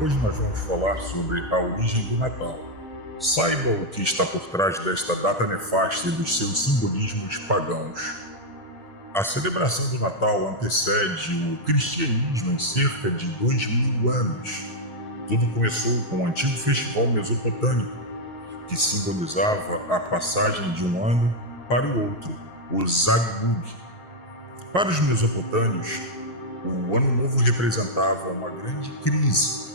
Hoje nós vamos falar sobre a origem do Natal. Saiba o que está por trás desta data nefasta e dos seus simbolismos pagãos. A celebração do Natal antecede o cristianismo em cerca de 2000 anos. Tudo começou com o antigo festival mesopotâmico, que simbolizava a passagem de um ano para o outro, o Zagug. Para os mesopotâmios, o Ano Novo representava uma grande crise.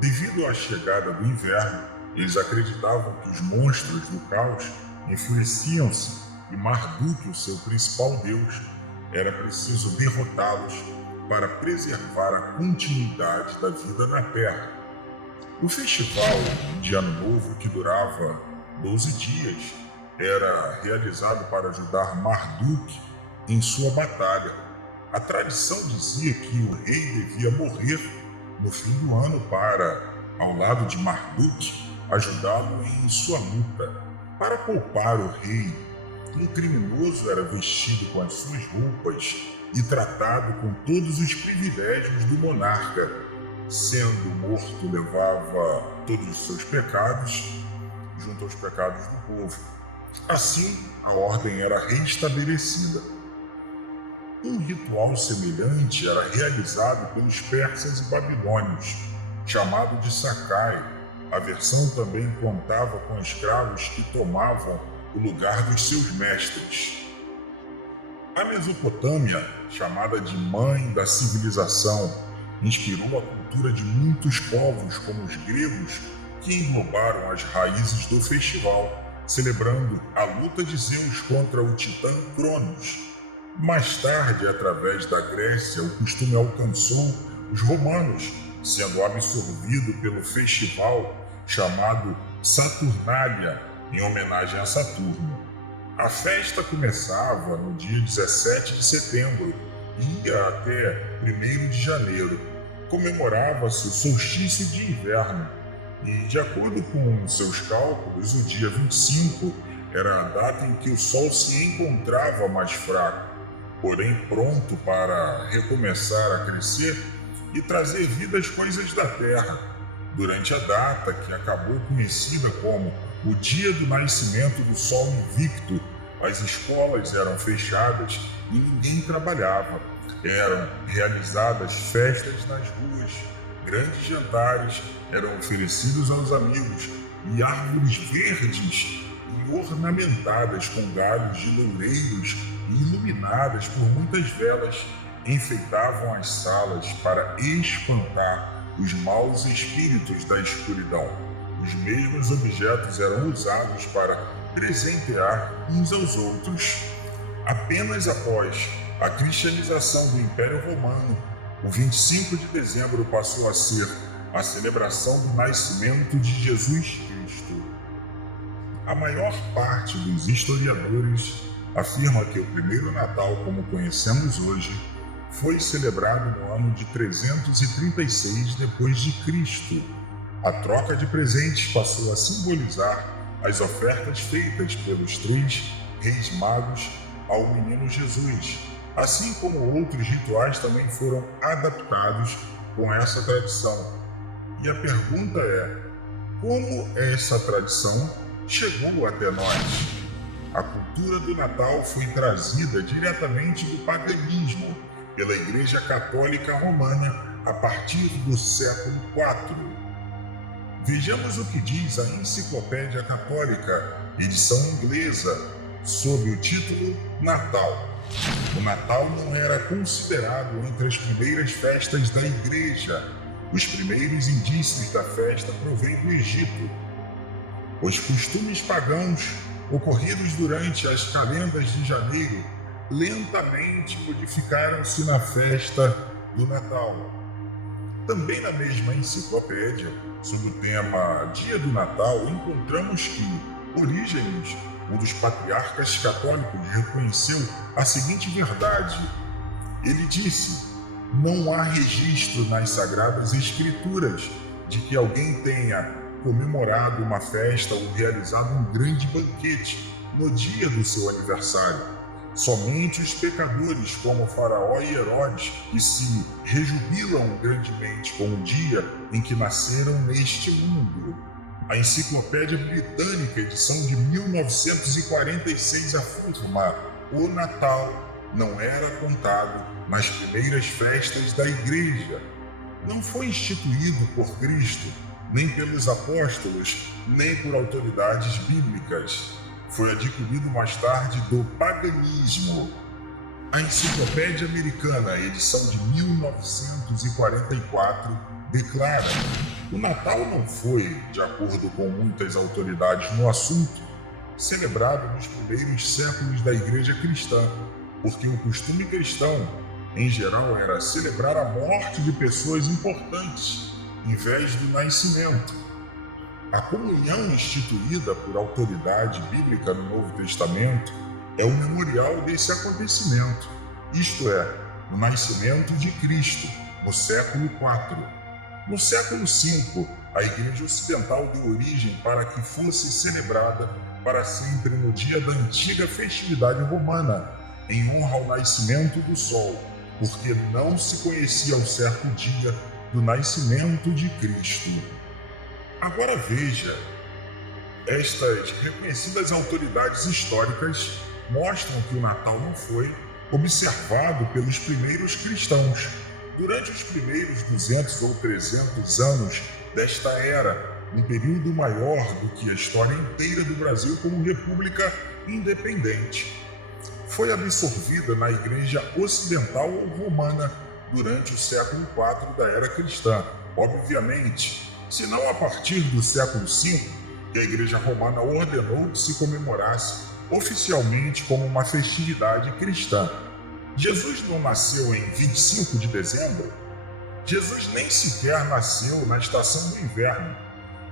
Devido à chegada do inverno, eles acreditavam que os monstros do caos enfureciam-se e Marduk, o seu principal deus, era preciso derrotá-los para preservar a continuidade da vida na Terra. O festival de Ano Novo, que durava 12 dias, era realizado para ajudar Marduk em sua batalha. A tradição dizia que o rei devia morrer no fim do ano para, ao lado de Marduk, ajudá-lo em sua luta. Para poupar o rei, um criminoso era vestido com as suas roupas e tratado com todos os privilégios do monarca. Sendo morto, levava todos os seus pecados junto aos pecados do povo. Assim, a ordem era restabelecida. Um ritual semelhante era realizado pelos persas e babilônios, chamado de Sakai. A versão também contava com escravos que tomavam o lugar dos seus mestres. A Mesopotâmia, chamada de mãe da civilização, inspirou a cultura de muitos povos, como os gregos, que englobaram as raízes do festival, celebrando a luta de Zeus contra o titã Cronos. Mais tarde, através da Grécia, o costume alcançou os romanos, sendo absorvido pelo festival chamado Saturnália, em homenagem a Saturno. A festa começava no dia 17 de setembro e ia até 1º de janeiro. Comemorava-se o solstício de inverno e, de acordo com seus cálculos, o dia 25 era a data em que o sol se encontrava mais fraco, porém pronto para recomeçar a crescer e trazer vida às coisas da terra. Durante a data, que acabou conhecida como o dia do nascimento do Sol Invicto, as escolas eram fechadas e ninguém trabalhava. Eram realizadas festas nas ruas, grandes jantares eram oferecidos aos amigos e árvores verdes e ornamentadas com galhos de loureiros e iluminadas por muitas velas enfeitavam as salas para espantar os maus espíritos da escuridão. Os mesmos objetos eram usados para presentear uns aos outros. Apenas após a cristianização do Império Romano, o 25 de dezembro passou a ser a celebração do nascimento de Jesus Cristo. A maior parte dos historiadores afirma que o primeiro Natal, como conhecemos hoje, foi celebrado no ano de 336 depois de Cristo. A troca de presentes passou a simbolizar as ofertas feitas pelos 3 reis magos ao menino Jesus, assim como outros rituais também foram adaptados com essa tradição. E a pergunta é: como essa tradição chegou até nós? A cultura do Natal foi trazida diretamente do paganismo pela Igreja Católica Romana a partir do século IV. Vejamos o que diz a Enciclopédia Católica, edição inglesa, sob o título Natal. O Natal não era considerado entre as primeiras festas da Igreja. Os primeiros indícios da festa provêm do Egito. Os costumes pagãos ocorridos durante as calendas de janeiro lentamente modificaram-se na festa do Natal. Também na mesma enciclopédia, sob o tema Dia do Natal, encontramos que Orígenes, um dos patriarcas católicos, reconheceu a seguinte verdade. Ele disse: não há registro nas Sagradas Escrituras de que alguém tenha comemorado uma festa ou realizado um grande banquete no dia do seu aniversário. Somente os pecadores, como Faraó e Herodes, que se rejubilam grandemente com o dia em que nasceram neste mundo. A Enciclopédia Britânica, edição de 1946, afirma: o Natal não era contado nas primeiras festas da Igreja. Não foi instituído por Cristo, nem pelos apóstolos, nem por autoridades bíblicas. Foi adquirido mais tarde do paganismo. A Enciclopédia Americana, edição de 1944, declara: o Natal não foi, de acordo com muitas autoridades no assunto, celebrado nos primeiros séculos da Igreja Cristã, porque o costume cristão, em geral, era celebrar a morte de pessoas importantes, em vez do nascimento. A comunhão instituída por autoridade bíblica no Novo Testamento é o memorial desse acontecimento, isto é, o nascimento de Cristo, no século IV. No século V, a Igreja Ocidental deu origem para que fosse celebrada para sempre no dia da antiga festividade romana, em honra ao nascimento do Sol, porque não se conhecia o certo dia do nascimento de Cristo. Agora veja, estas reconhecidas autoridades históricas mostram que o Natal não foi observado pelos primeiros cristãos durante os primeiros 200 ou 300 anos desta era, um período maior do que a história inteira do Brasil como república independente. Foi absorvida na Igreja Ocidental ou Romana durante o século IV da era cristã, obviamente, senão a partir do século V, que a Igreja Romana ordenou que se comemorasse oficialmente como uma festividade cristã. Jesus não nasceu em 25 de dezembro? Jesus nem sequer nasceu na estação do inverno.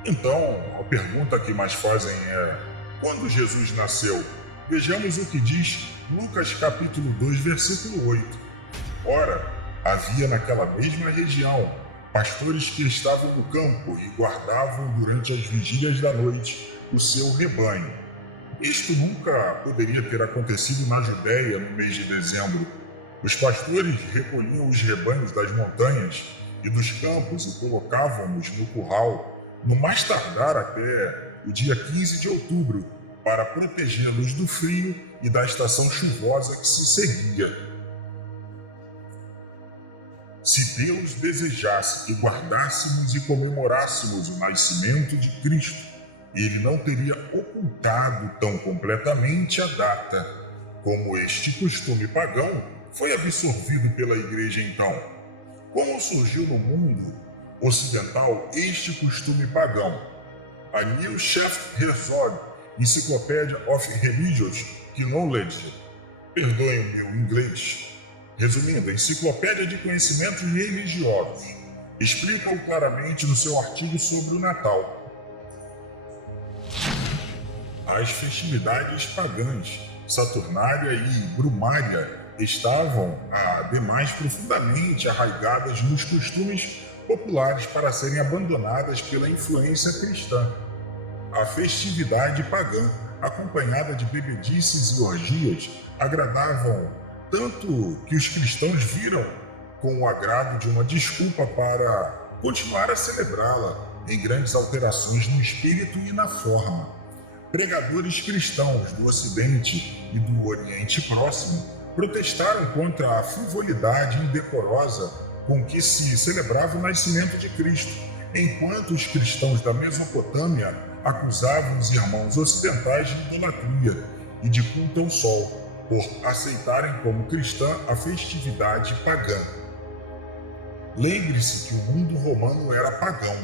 Então, a pergunta que mais fazem é: quando Jesus nasceu? Vejamos o que diz Lucas capítulo 2, versículo 8. Ora, havia naquela mesma região pastores que estavam no campo e guardavam durante as vigílias da noite o seu rebanho. Isto nunca poderia ter acontecido na Judéia no mês de dezembro. Os pastores recolhiam os rebanhos das montanhas e dos campos e colocavam-nos no curral, no mais tardar até o dia 15 de outubro, para protegê-los do frio e da estação chuvosa que se seguia. Se Deus desejasse que guardássemos e comemorássemos o nascimento de Cristo, Ele não teria ocultado tão completamente a data. Como este costume pagão foi absorvido pela Igreja então? Como surgiu no mundo ocidental este costume pagão? A New Sheff Herzog, Encyclopedia of Religious Knowledge, perdoem o meu inglês. Resumindo, a Enciclopédia de Conhecimentos Religiosos explica-o claramente no seu artigo sobre o Natal. As festividades pagãs, Saturnária e Brumária, estavam, ademais, profundamente arraigadas nos costumes populares para serem abandonadas pela influência cristã. A festividade pagã, acompanhada de bebedices e orgias, agradavam tanto que os cristãos viram com o agrado de uma desculpa para continuar a celebrá-la em grandes alterações no espírito e na forma. Pregadores cristãos do Ocidente e do Oriente Próximo protestaram contra a frivolidade indecorosa com que se celebrava o nascimento de Cristo, enquanto os cristãos da Mesopotâmia acusavam os irmãos ocidentais de idolatria e de culto ao sol, por aceitarem como cristã a festividade pagã. Lembre-se que o mundo romano era pagão.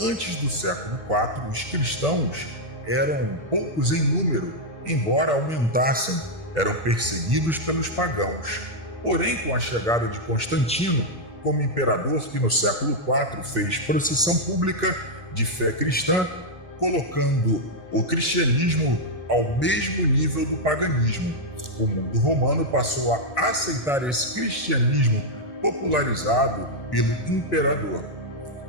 Antes do século IV, os cristãos eram poucos em número, embora aumentassem, eram perseguidos pelos pagãos. Porém, com a chegada de Constantino, como imperador que no século IV fez procissão pública de fé cristã, colocando o cristianismo ao mesmo nível do paganismo, o mundo romano passou a aceitar esse cristianismo popularizado pelo imperador.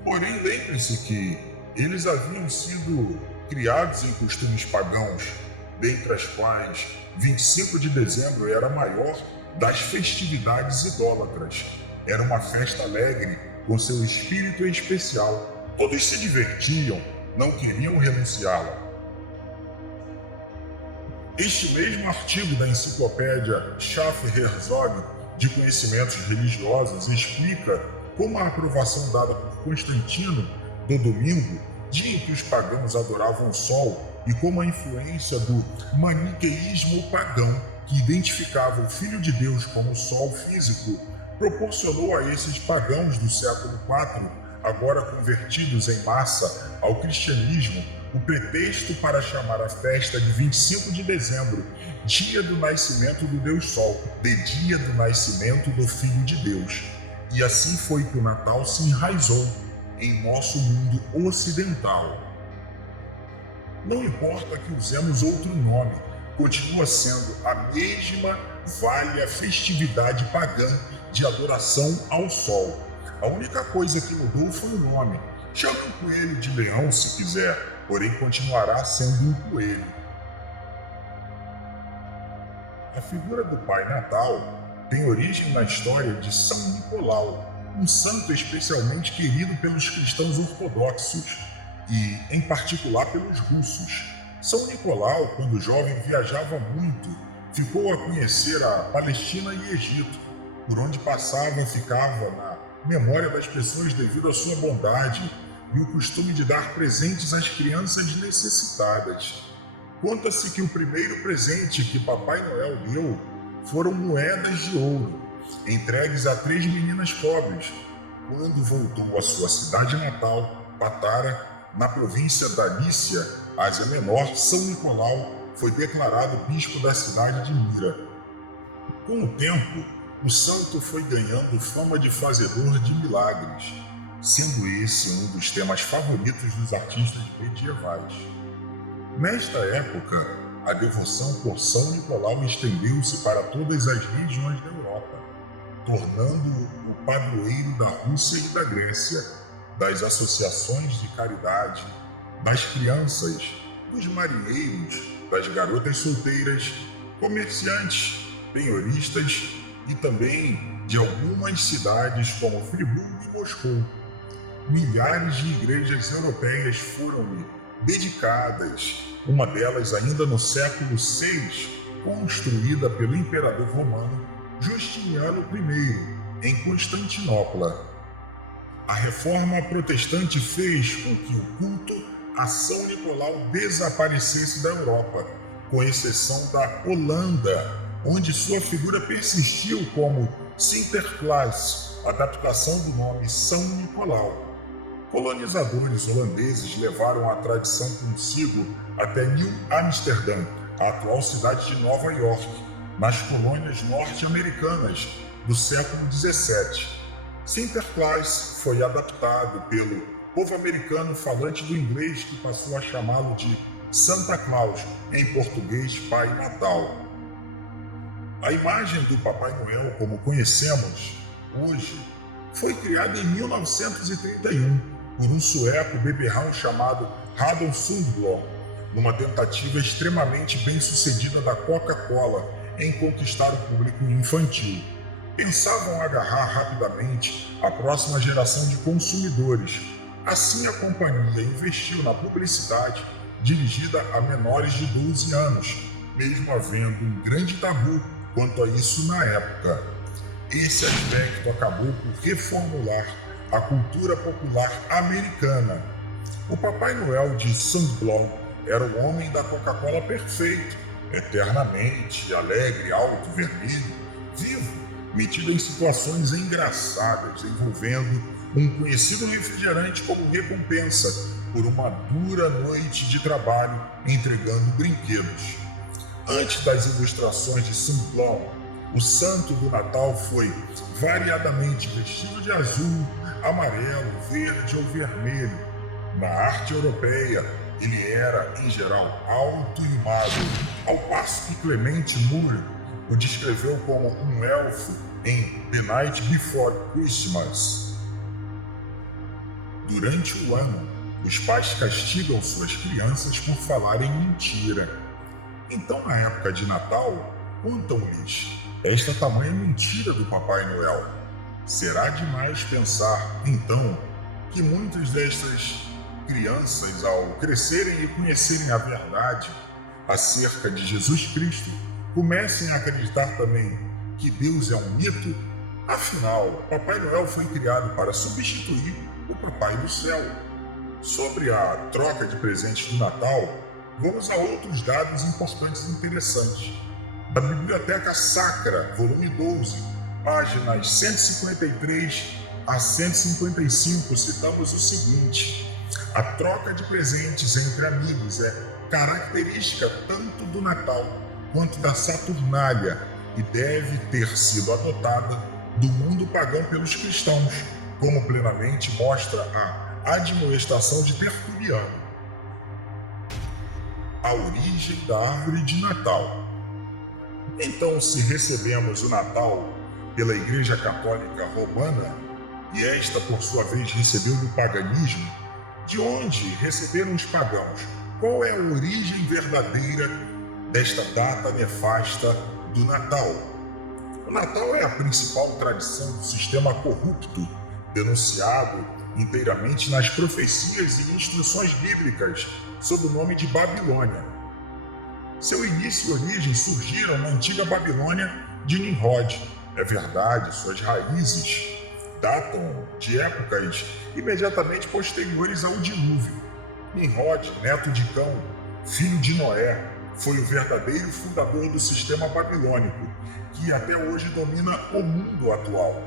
Porém, lembre-se que eles haviam sido criados em costumes pagãos dentre as quais 25 de dezembro era a maior das festividades idólatras. Era uma festa alegre, com seu espírito especial. Todos se divertiam, não queriam renunciá-la. Este mesmo artigo da enciclopédia Schaff-Herzog de Conhecimentos Religiosos explica como a aprovação dada por Constantino do domingo, dia em que os pagãos adoravam o sol, e como a influência do maniqueísmo pagão, que identificava o Filho de Deus como o sol físico, proporcionou a esses pagãos do século IV, agora convertidos em massa ao cristianismo, o pretexto para chamar a festa de 25 de dezembro, dia do nascimento do Deus Sol, de dia do nascimento do Filho de Deus. E assim foi que o Natal se enraizou em nosso mundo ocidental. Não importa que usemos outro nome, continua sendo a mesma válida festividade pagã de adoração ao sol. A única coisa que mudou foi o nome. Chame um coelho de leão se quiser, porém continuará sendo um coelho. A figura do Pai Natal tem origem na história de São Nicolau, um santo especialmente querido pelos cristãos ortodoxos e, em particular, pelos russos. São Nicolau, quando jovem, viajava muito, ficou a conhecer a Palestina e Egito. Por onde passava, ficava na memória das pessoas devido à sua bondade e o costume de dar presentes às crianças necessitadas. Conta-se que o primeiro presente que Papai Noel deu foram moedas de ouro, entregues a 3 meninas pobres. Quando voltou à sua cidade natal, Patara, na província da Lícia, Ásia Menor, São Nicolau foi declarado bispo da cidade de Mira. Com o tempo, o santo foi ganhando fama de fazedor de milagres, sendo esse um dos temas favoritos dos artistas medievais. Nesta época, a devoção por São Nicolau estendeu-se para todas as regiões da Europa, tornando-o o padroeiro da Rússia e da Grécia, das associações de caridade, das crianças, dos marinheiros, das garotas solteiras, comerciantes, penhoristas e também de algumas cidades como Friburgo e Moscou. Milhares de igrejas europeias foram-lhe dedicadas, uma delas ainda no século VI, construída pelo imperador romano Justiniano I, em Constantinopla. A reforma protestante fez com que o culto a São Nicolau desaparecesse da Europa, com exceção da Holanda, onde sua figura persistiu como Sinterklaas, adaptação do nome São Nicolau. Colonizadores holandeses levaram a tradição consigo até New Amsterdã, a atual cidade de Nova York, nas colônias norte-americanas do século XVII. Sinterklaas foi adaptado pelo povo americano falante do inglês, que passou a chamá-lo de Santa Claus, em português Pai Natal. A imagem do Papai Noel, como conhecemos hoje, foi criada em 1931 por um sueco beberrão chamado Radolf Sundblom, numa tentativa extremamente bem-sucedida da Coca-Cola em conquistar o público infantil. Pensavam agarrar rapidamente a próxima geração de consumidores. Assim, a companhia investiu na publicidade dirigida a menores de 12 anos, mesmo havendo um grande tabu quanto a isso na época. Esse aspecto acabou por reformular a cultura popular americana. O Papai Noel de Sundblom era o homem da Coca-Cola perfeito, eternamente alegre, alto, vermelho, vivo, metido em situações engraçadas, envolvendo um conhecido refrigerante como recompensa por uma dura noite de trabalho entregando brinquedos. Antes das ilustrações de Sundblom, o santo do Natal foi variadamente vestido de azul, amarelo, verde ou vermelho. Na arte europeia, ele era, em geral, alto e magro, ao passo que Clemente Moore o descreveu como um elfo em The Night Before Christmas. Durante o ano, os pais castigam suas crianças por falarem mentira. Então, na época de Natal, contam-lhes esta tamanha mentira do Papai Noel. Será demais pensar, então, que muitas destas crianças, ao crescerem e conhecerem a verdade acerca de Jesus Cristo, comecem a acreditar também que Deus é um mito? Afinal, Papai Noel foi criado para substituir o Papai do Céu. Sobre a troca de presentes do Natal, vamos a outros dados importantes e interessantes. Da Biblioteca Sacra, volume 12, páginas 153 a 155, citamos o seguinte: a troca de presentes entre amigos é característica tanto do Natal quanto da Saturnália e deve ter sido adotada do mundo pagão pelos cristãos, como plenamente mostra a admoestação de Tertuliano. A origem da árvore de Natal. Então, se recebemos o Natal pela Igreja Católica Romana, e esta, por sua vez, recebeu do paganismo, de onde receberam os pagãos? Qual é a origem verdadeira desta data nefasta do Natal? O Natal é a principal tradição do sistema corrupto, denunciado inteiramente nas profecias e instruções bíblicas, sob o nome de Babilônia. Seu início e origem surgiram na antiga Babilônia de Nimrod. É verdade, suas raízes datam de épocas imediatamente posteriores ao dilúvio. Nimrod, neto de Cão, filho de Noé, foi o verdadeiro fundador do sistema babilônico, que até hoje domina o mundo atual.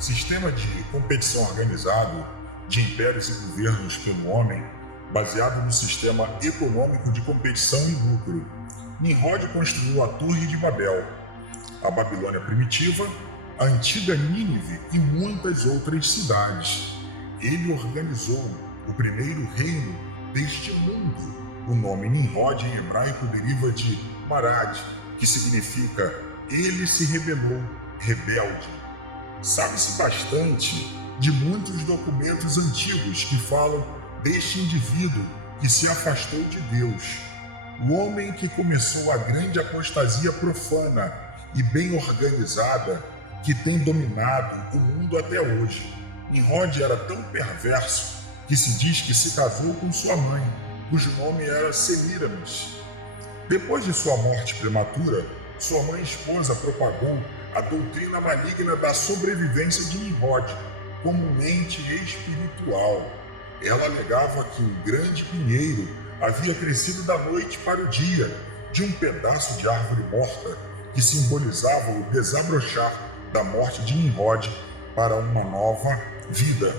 Sistema de competição organizado de impérios e governos pelo homem, baseado no sistema econômico de competição e lucro. Nimrod construiu a Torre de Babel, a Babilônia primitiva, a antiga Nínive e muitas outras cidades. Ele organizou o primeiro reino deste mundo. O nome Nimrod em hebraico deriva de Marad, que significa ele se rebelou, rebelde. Sabe-se bastante de muitos documentos antigos que falam deste indivíduo que se afastou de Deus, o homem que começou a grande apostasia profana e bem organizada que tem dominado o mundo até hoje. Nimrod era tão perverso que se diz que se casou com sua mãe, cujo nome era Semíramis. Depois de sua morte prematura, sua mãe e esposa propagou a doutrina maligna da sobrevivência de Nimrod como mente espiritual. Ela alegava que o grande pinheiro havia crescido da noite para o dia, de um pedaço de árvore morta, que simbolizava o desabrochar da morte de Nimrod para uma nova vida.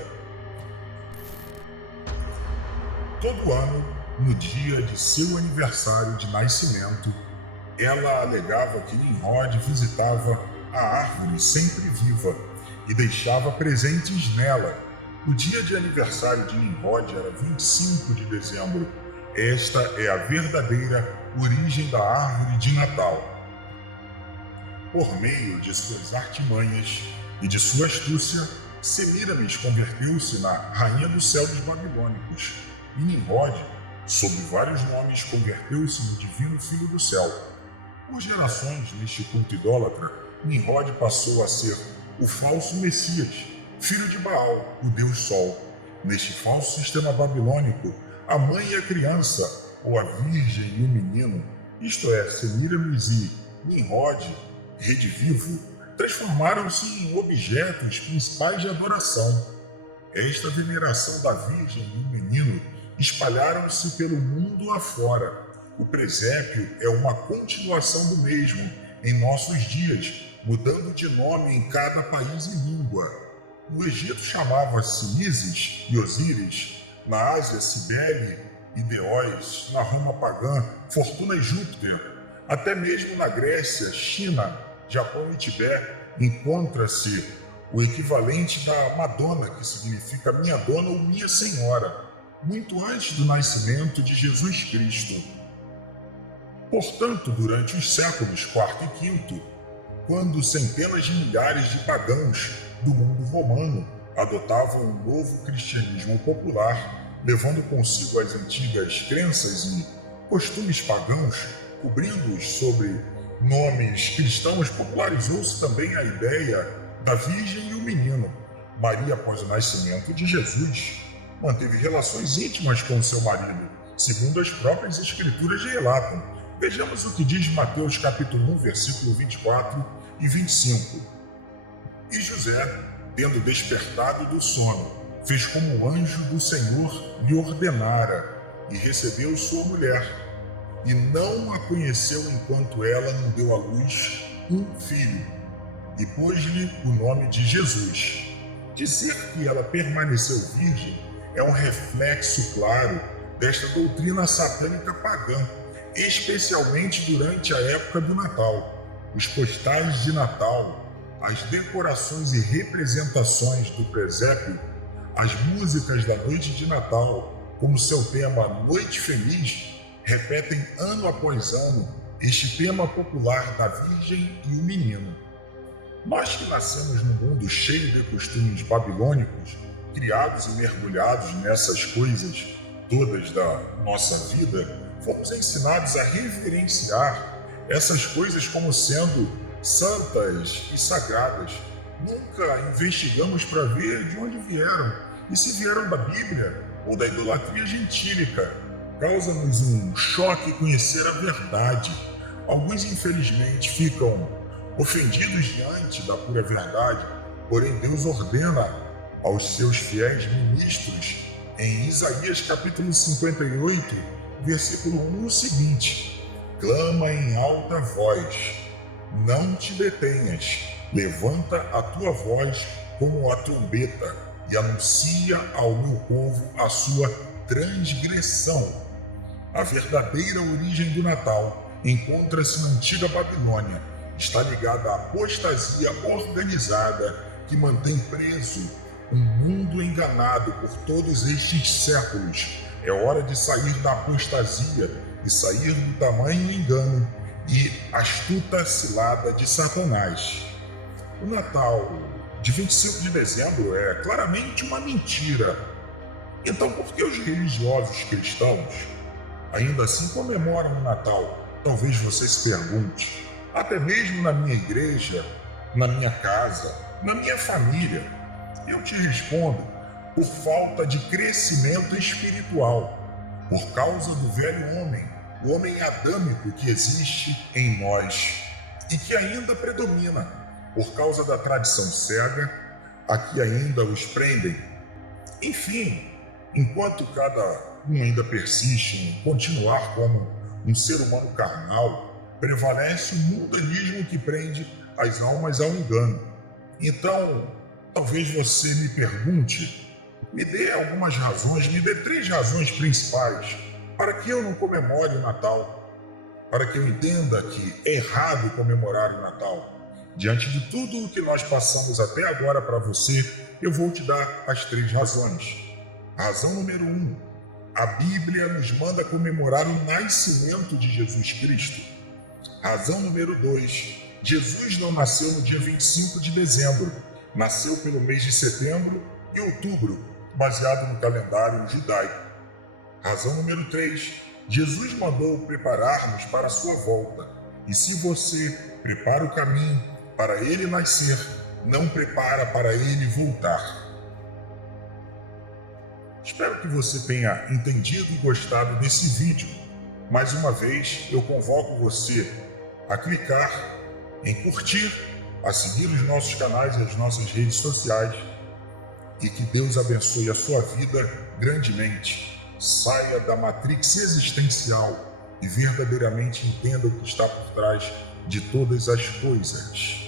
Todo ano, no dia de seu aniversário de nascimento, ela alegava que Nimrod visitava a árvore sempre viva e deixava presentes nela. O dia de aniversário de Nimrod era 25 de dezembro. Esta é a verdadeira origem da árvore de Natal. Por meio de suas artimanhas e de sua astúcia, Semíramis converteu-se na rainha do céu dos babilônicos, e Nimrod, sob vários nomes, converteu-se no divino filho do céu. Por gerações neste culto idólatra, Nimrod passou a ser o falso Messias, filho de Baal, o deus Sol. Neste falso sistema babilônico, a mãe e a criança, ou a virgem e o menino, isto é, Semíramis e Nimrod, redivivo, transformaram-se em objetos principais de adoração. Esta veneração da virgem e o menino espalharam-se pelo mundo afora. O presépio é uma continuação do mesmo em nossos dias, mudando de nome em cada país e língua. No Egito chamava-se Ísis e Osíris, na Ásia Cibele e Deós, na Roma pagã Fortuna e Júpiter, até mesmo na Grécia, China, Japão e Tibete encontra-se o equivalente da Madonna, que significa minha dona ou minha senhora, muito antes do nascimento de Jesus Cristo. Portanto, durante os séculos IV e V, quando centenas de milhares de pagãos do mundo romano adotavam um novo cristianismo popular, levando consigo as antigas crenças e costumes pagãos, cobrindo-os sobre nomes cristãos, popularizou-se também a ideia da Virgem e o menino. Maria, após o nascimento de Jesus, manteve relações íntimas com seu marido, segundo as próprias escrituras relatam. Vejamos o que diz Mateus capítulo 1, versículo 24 e 25. E José, tendo despertado do sono, fez como o anjo do Senhor lhe ordenara, e recebeu sua mulher, e não a conheceu enquanto ela não deu à luz um filho, e pôs-lhe o nome de Jesus. Dizer que ela permaneceu virgem é um reflexo claro desta doutrina satânica pagã, especialmente durante a época do Natal. Os postais de Natal, as decorações e representações do presépio, as músicas da noite de Natal, como seu tema Noite Feliz, repetem ano após ano este tema popular da Virgem e o Menino. Nós que nascemos num mundo cheio de costumes babilônicos, criados e mergulhados nessas coisas todas da nossa vida, fomos ensinados a reverenciar essas coisas como sendo santas e sagradas. Nunca investigamos para ver de onde vieram e se vieram da Bíblia ou da idolatria gentílica. Causa-nos um choque conhecer a verdade. Alguns, infelizmente, ficam ofendidos diante da pura verdade, porém Deus ordena aos seus fiéis ministros, em Isaías capítulo 58, versículo 1, o seguinte: clama em alta voz, não te detenhas, levanta a tua voz como a trombeta e anuncia ao meu povo a sua transgressão. A verdadeira origem do Natal encontra-se na antiga Babilônia. Está ligada à apostasia organizada que mantém preso um mundo enganado por todos estes séculos. É hora de sair da apostasia e sair do tamanho engano e astuta cilada de Satanás. O Natal de 25 de dezembro é claramente uma mentira. Então, por que os religiosos cristãos ainda assim comemoram o Natal? Talvez você se pergunte. Até mesmo na minha igreja, na minha casa, na minha família. Eu te respondo: por falta de crescimento espiritual, por causa do velho homem, o homem adâmico que existe em nós e que ainda predomina, por causa da tradição cega a que ainda os prendem. Enfim, enquanto cada um ainda persiste em continuar como um ser humano carnal, prevalece o mundanismo que prende as almas ao engano. Então, talvez você me pergunte, me dê algumas razões, me dê 3 razões principais para que eu não comemore o Natal, para que eu entenda que é errado comemorar o Natal. Diante de tudo o que nós passamos até agora para você, eu vou te dar as 3 razões. Razão número 1, a Bíblia nos manda comemorar o nascimento de Jesus Cristo. Razão número 2, Jesus não nasceu no dia 25 de dezembro, nasceu pelo mês de setembro e outubro, baseado no calendário judaico. Razão número 3, Jesus mandou preparar-nos para a sua volta, e se você prepara o caminho para ele nascer, não prepara para ele voltar. Espero que você tenha entendido e gostado desse vídeo. Mais uma vez, eu convoco você a clicar em curtir, a seguir os nossos canais e as nossas redes sociais, e que Deus abençoe a sua vida grandemente. Saia da matrix existencial e verdadeiramente entenda o que está por trás de todas as coisas.